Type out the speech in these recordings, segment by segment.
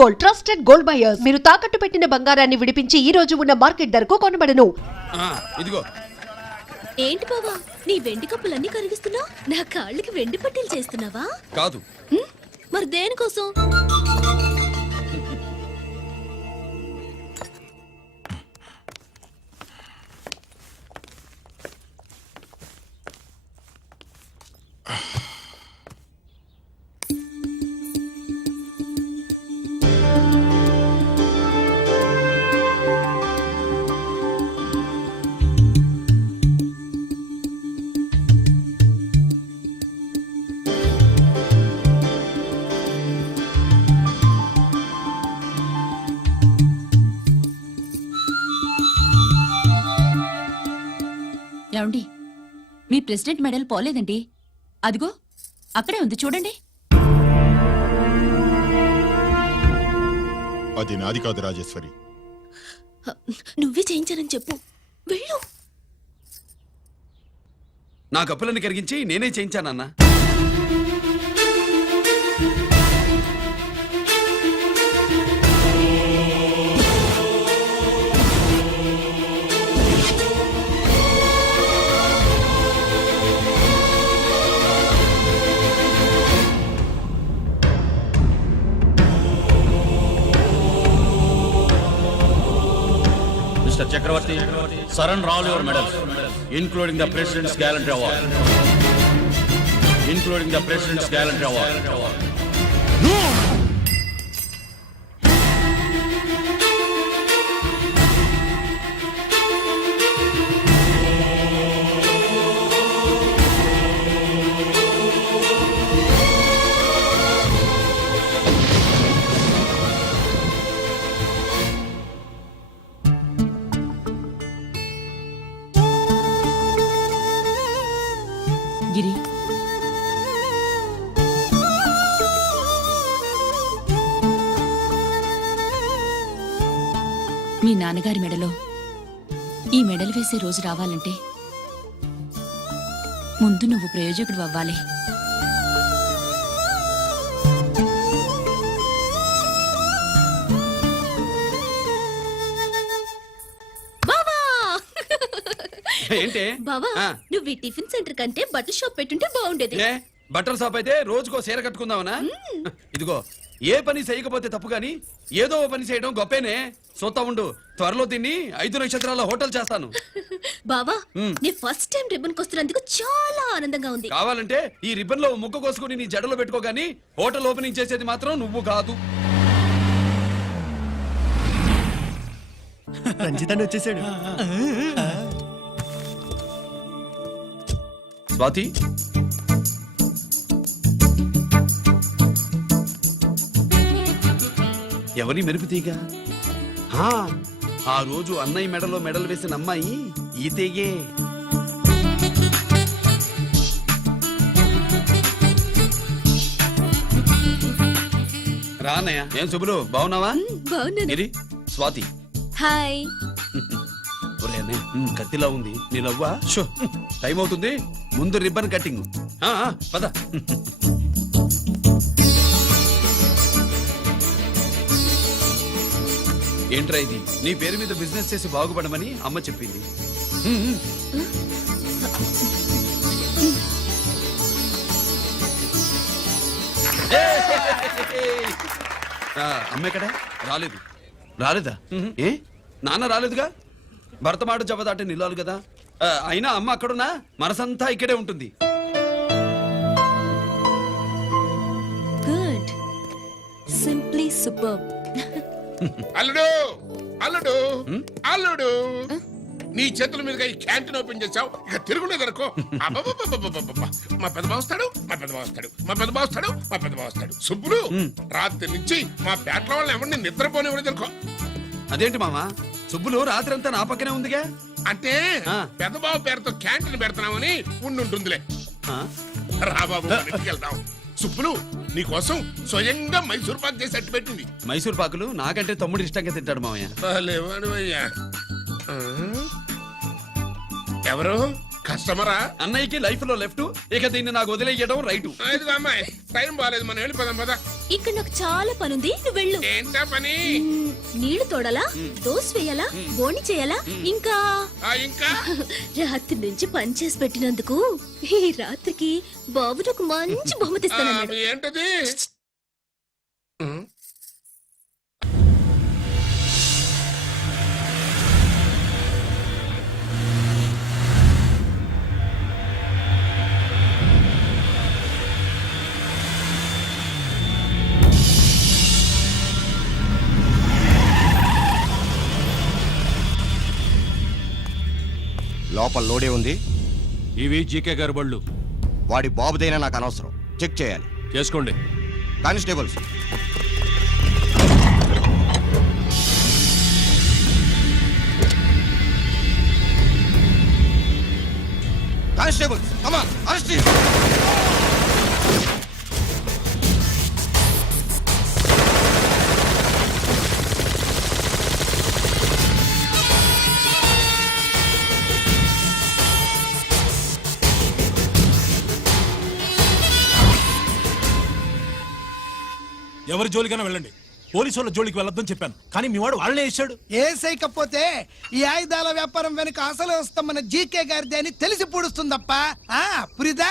Gold, trusted gold buyers. మీరు తాకట్టు పెట్టిన బంగారాన్ని విడిపించి ఈ రోజు ఉన్న మార్కెట్ ధరకు కొనబడను. ఇదిగో. ఏంటి బావా, నీ వెండి కప్పులన్నీ కరిగిస్తున్నావు? నా కాళ్ళకి వెండి పట్టీలు చేస్తున్నావా? కాదు. మరి దేనికోసం? ఏమండి, మీ ప్రెసిడెంట్ మెడల్ పోలేదండి. అదిగో అక్కడే ఉంది, చూడండి. అది నాది కాదు రాజేశ్వరి. నువ్వే చేయించానని చెప్పు. వెళ్ళు. నా కప్పులను కరిగించి నేనే చేయించానన్నా. Mr. Chakravarti, surrender all your medals, including the President's Gallantry Award. Including the President's Gallantry Award. No! గిరి, మీ నాన్నగారి మెడలో ఈ మెడలు వేసే రోజు రావాలంటే ముందు నువ్వు ప్రయోజకుడు అవ్వాలి. ఏంటి బావా, నువ్వు ఈ టిఫిన్ సెంటర్ కంటే బట్టల షాప్ పెట్టుంటే బాగుండేది. బట్టల షాప్ అయితే రోజుకో చీర కట్టుకుందామనా? ఇదిగో, ఏ పని చేయకపోతే తప్పు గాని ఏదో పని చేయడం గొప్పేనే. సొత్తా ఉండు, త్వరలో దీన్ని 5 నక్షత్రాల హోటల్ చేస్తాను. బావా, నీ ఫస్ట్ టైం రిబ్బన్ కొస్తున్నందుకు చాలా ఆనందంగా ఉంది. కావాలంటే ఈ రిబ్బన్ లో ముక్క కోసుకుని నీ జడలో పెట్టుకోగాని హోటల్ ఓపెనింగ్ చేసేది మాత్రం నువ్వు కాదు. రంజితాన్ని వచ్చేసాడు. స్వాతి, ఎవరి మెరుపు తీగ? ఆ రోజు అన్నయ్య మెడలో మెడలు వేసిన అమ్మాయి ఈ తీగే. రా అన్నయ్య. ఏం శుభులు, బాగున్నావా? బాగున్నాను. స్వాతి. హాయ్. కత్తిలా ఉంది నీ నవ్వా. టైం అవుతుంది, ముందు రిబ్బన్ కట్టింగ్. పద. ఏంట్రా ఇది? నీ పేరు మీద బిజినెస్ చేసి బాగుపడమని అమ్మ చెప్పింది. అమ్మ ఎక్కడ? రాలేదా? ఏ నాన్న రాలేదుగా? భర్త మాట జబదాటే నిల్లాలి కదా. అయినా అమ్మ అక్కడున్నా మనసంతా ఇక్కడే ఉంటుంది. Good, simply super. అల్లుడు అల్లుడు అల్లుడు, నీ చేతుల మీదుగా ఈ క్యాంటీన్ ఓపెన్ చేసావు, ఇక తిరుగులేదనుకో. మా పెద్ద బావస్తాడు, మా పెద్ద బావస్తాడు, మా పెద్ద బావస్తాడు, మా పెద్ద బావస్తాడు. సుబ్బులు, రాత్రి నుంచి మా పేటల వాళ్ళని ఎవరిని నిద్రపోనివ్వలేదు అనుకో. అదేంటి మామా, సుబ్బులు రాత్రి అంతా నా పక్కనే ఉందిగా. అంటే పెద్ద బావ పేరుతో క్యాంటీన్ పెడుతున్నామని ఉండుంటుందిలే. రా బాబు, వెళ్దాం. సుబ్బులు, నీకోసం స్వయంగా మైసూర్ పాక్ చేసి అట్టు పెట్టింది. మైసూర్ పాకులు నాకంటే తమ్ముడు ఇష్టంగా తింటాడు మామయ్య. ఎవరు కస్టమరా? అన్నయ్యకి లైఫ్ లో లెఫ్ట్, ఇక దీన్ని నాకు వదిలేయడం రైట్. అమ్మాయి, టైం బాగాలేదు, మనం వెళ్ళిపోదాం పదా. ఇక్కడ నాకు చాలా పనుంది, నువ్వు వెళ్ళు. ఏంటా పని? నీళ్లు తోడాలా, దోశ వేయాలా, బోని చేయాలా, ఇంకా ఇంకా రాత్రి నుంచి పని చేసి పెట్టినందుకు ఈ రాత్రికి బాబు నాకు మంచి బహుమతి ఇస్తానన్నాడు. ఏంటది? లోపల లోడే ఉంది. ఇవి జీకే గారి బళ్ళు. వాడి బాబుదైనా నాకు అనవసరం. చెక్ చేయాలి. చేసుకోండి. Constables, constables, come on, arrest him. ఎవరి జోలికైనా వెళ్ళండి, పోలీసు వాళ్ళ జోలికి వెళ్ళొద్దని చెప్పాను, కానీ మీ వాడు వాళ్ళనే వేసాడు. ఏసైకపోతే ఈ ఆయుధాల వ్యాపారం వెనుక అసలు వస్తామన్న జీకే గారిది అని తెలిసి పూడుస్తుందప్ప. పురిదా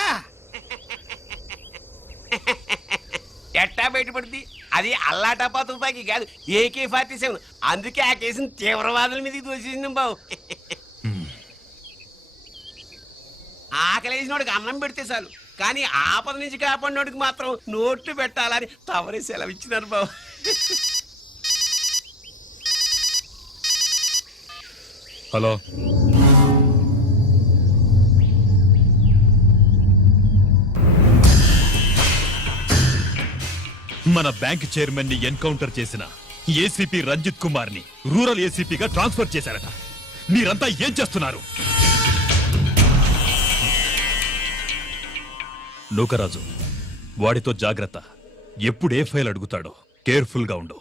ఎట్టా బయటపడుద్ది? అది అల్లాటపా తుపాకీ కాదు, AK-47. అందుకే ఆ కేసుని తీవ్రవాదుల మీదకి దోషింది బాబు. ఆకలేసినోడికి అన్నం పెడితే చాలు, కానీ ఆపద నుంచి కాపాడినోడికి మాత్రం నోట్లు పెట్టాలని తవరే సెలవు ఇచ్చినారు బాబు. హలో, మన బ్యాంక్ చైర్మన్ ని ఎన్కౌంటర్ చేసిన ఏసీపీ రంజిత్ కుమార్ ని రూరల్ ఏసీపీగా ట్రాన్స్ఫర్ చేశారట. మీరంతా ఏం చేస్తున్నారు? నూకరాజు, వాడితో జాగ్రత్త. ఎప్పుడు ఏ ఫైల్ అడుగుతాడో కేర్ఫుల్ గా ఉండు.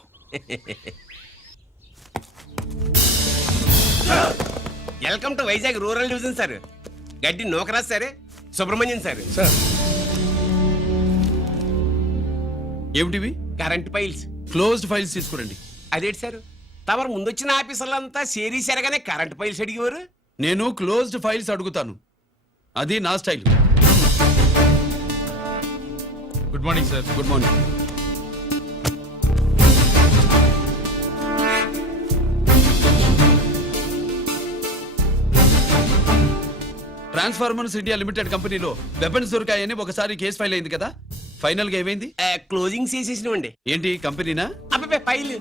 Welcome to Vizag rural division sir. Gaddi Nookaraj sir, Subrahmanyam sir. ఏమిటివి? Current files. క్లోజ్డ్ ఫైల్స్ తీసుకురండి. అదేంటి సార్, తమరు ముందొచ్చిన ఆఫీసర్లంతా సేరీసారగానే కరెంట్ ఫైల్స్ అడిగేవారు. నేను క్లోజ్డ్ ఫైల్స్ అడుగుతాను, అది నా style. Good morning sir. Good morning. Transformers India limited కంపెనీలో వెపన్స్ దొరికాయని ఒకసారి కేసు ఫైల్ అయింది కదా, ఫైనల్ గా ఏమైంది? క్లోజింగ్ చేసేసినవండి. ఏంటి కంపెనీనా? అబ్బాయి ఫైల్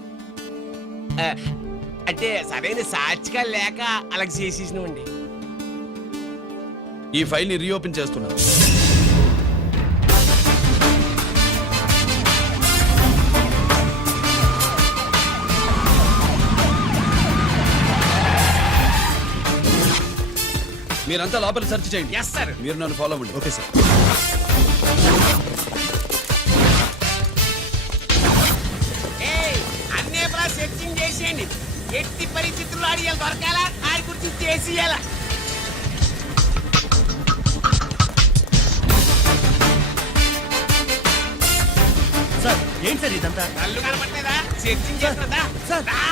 అంటే సరైన సాక్షిగా లేక అలా చేసేసినవండి. ఈ ఫైల్ ని రీఓపెన్ చేస్తున్నా. మీరంతా లోపల సెర్చ్ చేయండి. Yes sir. మీరు నన్ను ఫాలో అవ్వండి. Okay sir. అన్నే సెర్చింగ్ చేసేయండి. ఎట్టి పరిస్థితుల్లో ఆడియాలు దొరకాలా, ఆడి గురించి చేసేయాలా. సార్ ఏంటి సార్ ఇదంతా? కళ్ళు కనపడలేదా? సెర్చింగ్ చేస్తున్నదా? రా.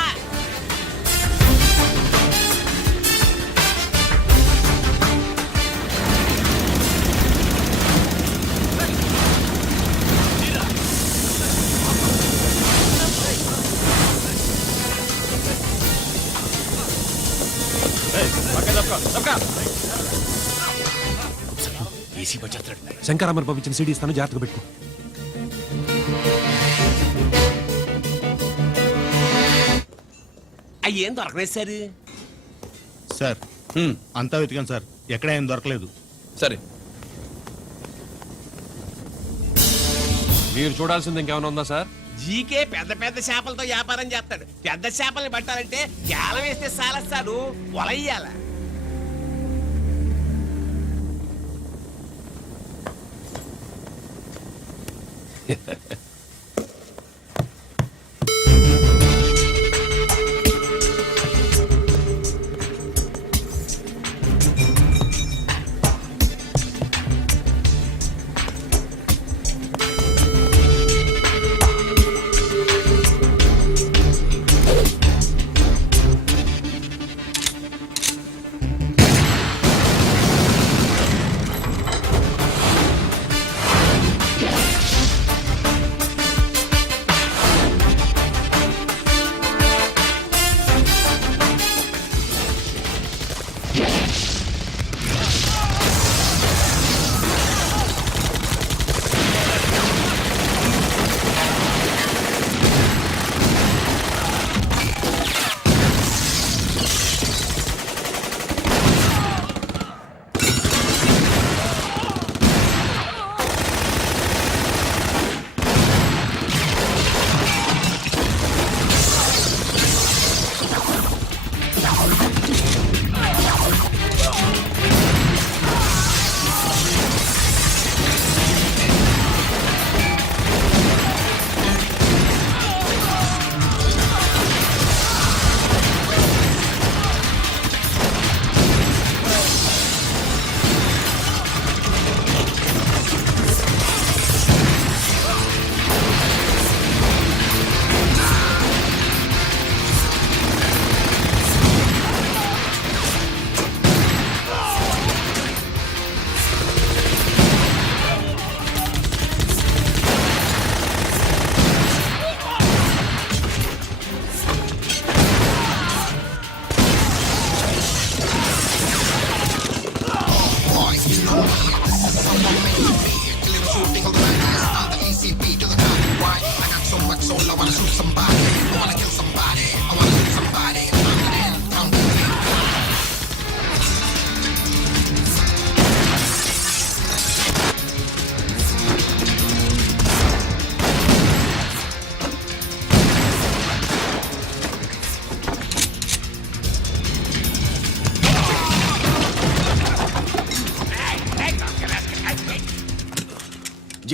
ఏసీ వచ్చేస్తాడు. శంకరామర్ పంపించిన సీడీ ఇస్తాను, జాగ్రత్తగా పెట్టుకో. అయ్యి ఏం దొరకలేదు సార్. సార్ అంతా వెతికాను సార్, ఎక్కడ ఏం దొరకలేదు. సరే, మీరు చూడాల్సింది ఇంకేమైనా ఉందా సార్? జీకే పెద్ద పెద్ద చేపలతో వ్యాపారం చేస్తాడు. పెద్ద చేపల్ని పట్టాలంటే గాలం వేస్తే సాలస్తాడు, వలయ్యాల.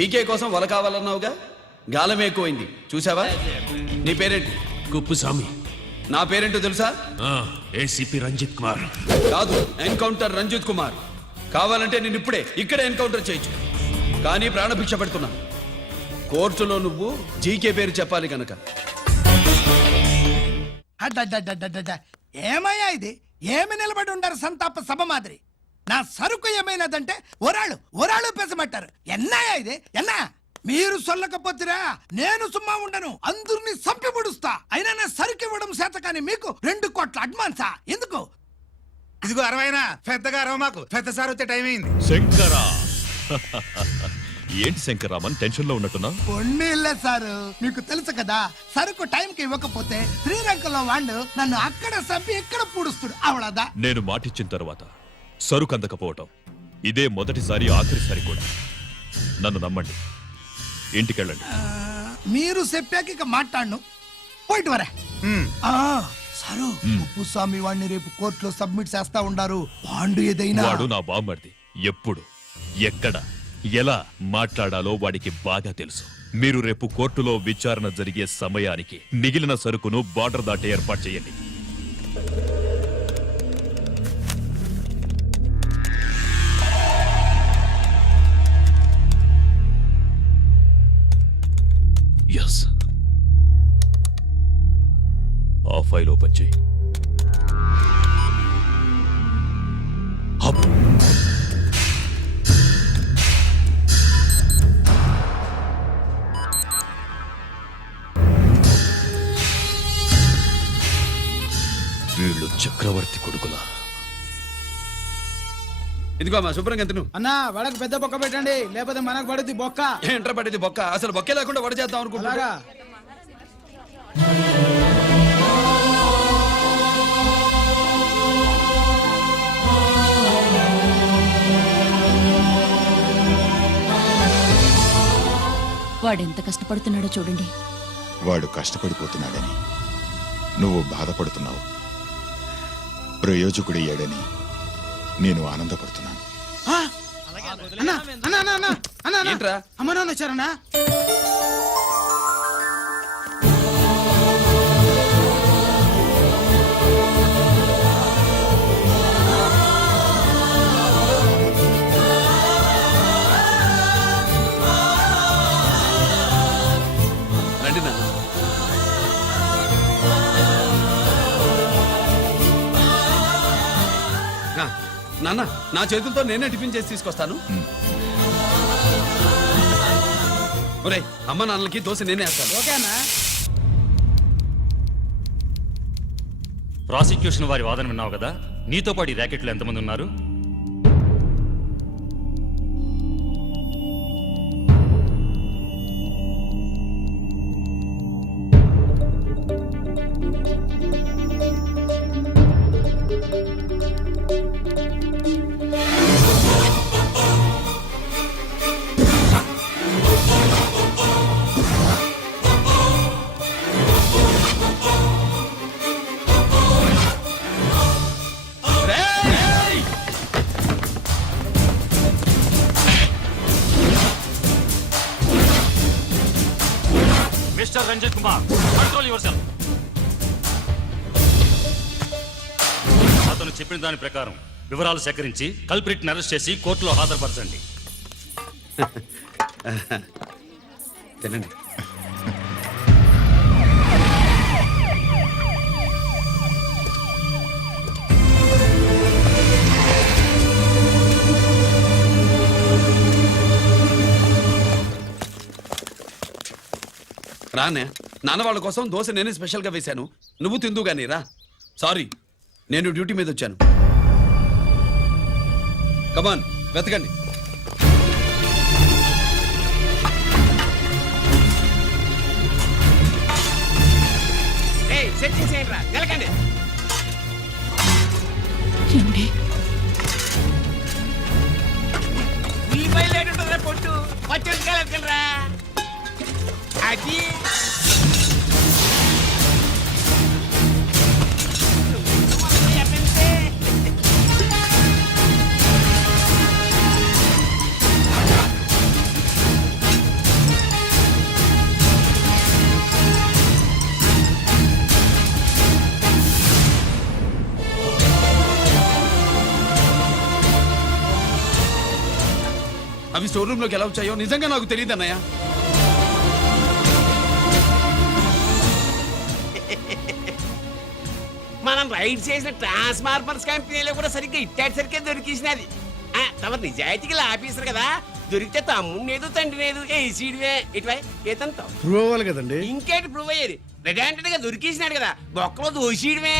జీకే కోసం వల కావాలన్నావుగా గాలం ఎక్కువైంది చూసావా? నీ పేరేంటి? కుప్పుస్వామి నా పేరేంటో తెలుసా? ఏసీపీ రంజిత్ కుమార్. కాదు, ఎన్కౌంటర్ రంజిత్ కుమార్. కావాలంటే నేను ఇప్పుడే ఇక్కడే ఎన్కౌంటర్ చేయొచ్చు, కానీ ప్రాణభిక్ష పెడుతున్నా. కోర్టులో నువ్వు జీకే పేరు చెప్పాలి కనుక. అడ్డడ్డడ్డడ్డడ్డ. ఏమయ్యా ఇది? ఏమి నిలబడి ఉండారు సంతాప సభ మాదిరి? నా సరుకు ఏమైనదంటే ఒరాళ్ళు పెసమంటారు. ఎన్నాయా ఇది? ఎన్నా మీరు సొల్లకపోతురా నేను సుమ్మా ఉండను, అందరినీ సంపి పొడుస్తా. అయినా నా సరుకు ఇవ్వడం చేత కానీ మీకు 2 కోట్ల అడ్వాన్సా? ఎందుకు? ఇదిగో 60 పెద్దగా అరవ మాకు, పెద్ద సార్ వచ్చే టైం అయింది. శంకరా ఏంటి శంకరామన్ టెన్షన్ లో ఉన్నట్టున్నా? పొన్నీళ్ళే సారు, మీకు తెలుసు కదా, సరుకు టైంకి ఇవ్వకపోతే శ్రీలంకలో వాడు నన్ను అక్కడ సంపి ఇక్కడ పూడుస్తుడు. అవడదా? నేను మాటిచ్చిన తర్వాత సరుకు అందకపోవటం ఇదే మొదటిసారి, ఆఖరిసారి కూడా. నన్ను నమ్మండి, ఇంటికెళ్ళండి. మీరు చెప్పాక ఇక మాట్లాడను. పోయిట్ వరా. సారు, ఉప్పుస్వామి వాడిని రేపు కోర్టులో సబ్మిట్ చేస్తా ఉండారు. వాడు ఏదైనా వాడు నా బామ్మర్ది. ఎప్పుడు, ఎక్కడ, ఎలా మాట్లాడాలో వాడికి బాగా తెలుసు. మీరు రేపు కోర్టులో విచారణ జరిగే సమయానికి మిగిలిన సరుకును బార్డర్ దాటి ఏర్పాటు చేయండి. ఎస్, ఆ ఫైల్ ఓపెన్ చేయి. అప్. వీళ్ళు చక్రవర్తి కొడుకులా? ఇదిగో మా శుభ్రంగా ఎంత నువ్వు అన్నా వడకు పెద్ద బొక్క పెట్టండి, లేకపోతే మనకు పడుద్ది బొక్క. ఏంట్రా పడేది బొక్క? అసలు బొక్కే లేకుండా వడ చేద్దాం అనుకుంటున్నా. వాడెంత కష్టపడుతున్నాడో చూడండి. వాడు కష్టపడిపోతున్నాడని నువ్వు బాధపడుతున్నావు, ప్రయోజకుడయ్యాడని నేను ఆనందపడుతున్నాను. ఏంట్రా? అమ్మ నాన్న వచ్చారన్నా? రండి నాన్న. నాన్న, నా చేతులతో నేనే టిఫిన్ చేసి తీసుకొస్తాను. ఒరేయ్, అమ్మ నాన్నలకి దోశ నేనే వేస్తాను. ఓకేనా? ప్రాసిక్యూషన్ వారి వాదన విన్నావు కదా, నీతో పాటు ఈ ర్యాకెట్లు ఎంతమంది ఉన్నారు? Mister Ranjit Kumar, control yourself. అతను చెప్పిన దాని ప్రకారం వివరాలు సేకరించి కల్ప్రిట్ అరెస్ట్ చేసి కోర్టులో హాజరుపరచండి. తినండి. రానే, నాన్న వాళ్ళ కోసం దోశ నేనే స్పెషల్గా వేశాను, నువ్వు తిందు గానీ రా. సారీ, నేను డ్యూటీ మీద వచ్చాను. కమాన్, వెతకండి. ఏమండి? ఈ ఫైల్ ఏంటుంటుందిరా పొట్టు? వచ్చేసుకెళ్ళరా అది. స్టోర్ రూమ్ లోకి ఎలా వచ్చాయో నిజంగా నాకు తెలియదు అన్నయ్య. మనం రైడ్ చేసిన ట్రాన్స్ఫార్మర్స్ కంపెనీలో కూడా సరిగ్గా ఇట్టాడు సరిగ్గా దొరికేసినది తమ నిజాయితీకి ఆఫీసర్ కదా, దొరికితే తమ్ముడిని ఏదో తండ్రిని ఏదో ఏసీడివే ఇటువై ఏతంతో ప్రూవ్ అవ్వాలి కదండి. ఇంకేంటి ప్రూవ్ అయ్యేది? రెడ్ గా దొరికేసినాడు కదా, బొక్కలో దోషీయడమే.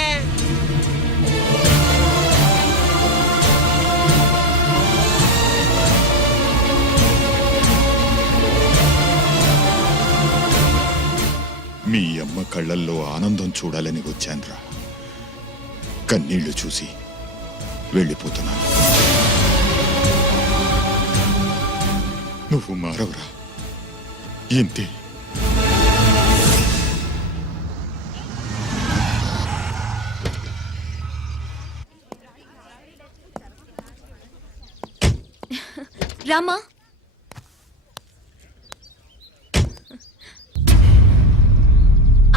మీ అమ్మ కళ్ళల్లో ఆనందం చూడాలని వచ్చాన్రా. కన్నీళ్లు చూసి వెళ్ళిపోతున్నాను. నువ్వు మారవురా, ఇంతే. రామా,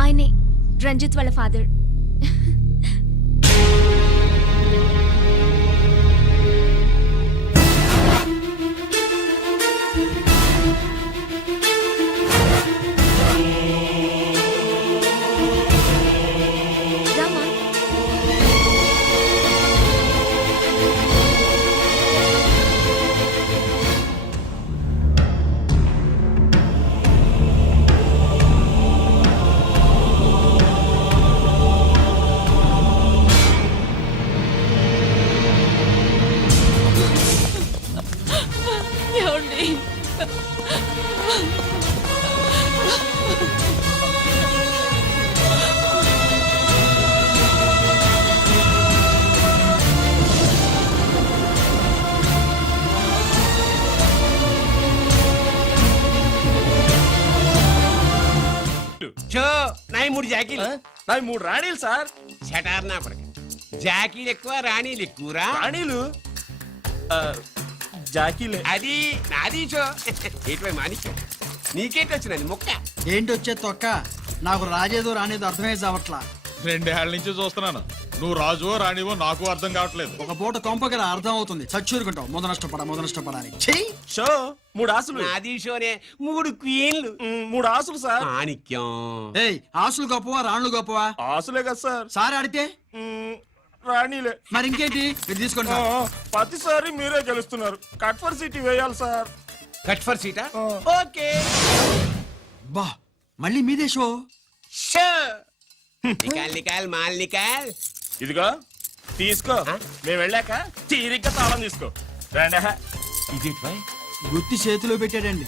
ఆయనే రంజిత్ వాళ్ళ ఫాదర్. రామా, చో నాయి 3 జాకీలు. నాకు 3 రాణీలు సార్. షటార్ నా కొడుకు. జాకీలు ఎక్కువ రాణీలు ఎక్కువరా? రాణీలు జాకీలే. అది నాది చో. ఏటివై మాణిక్యం, నీకేంటి వచ్చినది మొక్క? ఏంటి వచ్చే తొక్క? నాకు రాజేదో రానేదో అర్థమే చావట్లా. 2 ఏళ్ల నుంచి చూస్తున్నాను. నువ్వు రాజువో రాణివో నాకు అర్థం కావట్లేదు. ఒక పూట కొంపగల అర్థం అవుతుంది. చచ్చూరుకుంటావు. ముద నష్టపడాలి. చెయ్యి. షో 3 ఆసులు. నాది షోనే 3 క్వీన్లు. 3 ఆసులు సార్. మాణిక్యం. ఏయ్, ఆసులు గొప్పవా రాణులు గొప్పవా? ఆసులే కదా సార్. సారి ఆడితే రాణీలే. మరి ఇంకేంటి? ఇది తీసుకోండి. ప్రతిసారి మీరే గెలుస్తున్నారు. కట్ ఫర్ సిటీ వేయాలి సార్. కట్ ఫర్ సీటా? ఓకే. బా, మళ్ళీ మీదే షో. షో నికాల్ మాల్ నికాల్. ఇదిగో తీసుకో. మేము వెళ్ళాక తీరిగ్గా తాళం తీసుకో. రండి. ఇది గుత్తి చేతిలో పెట్టాడండి.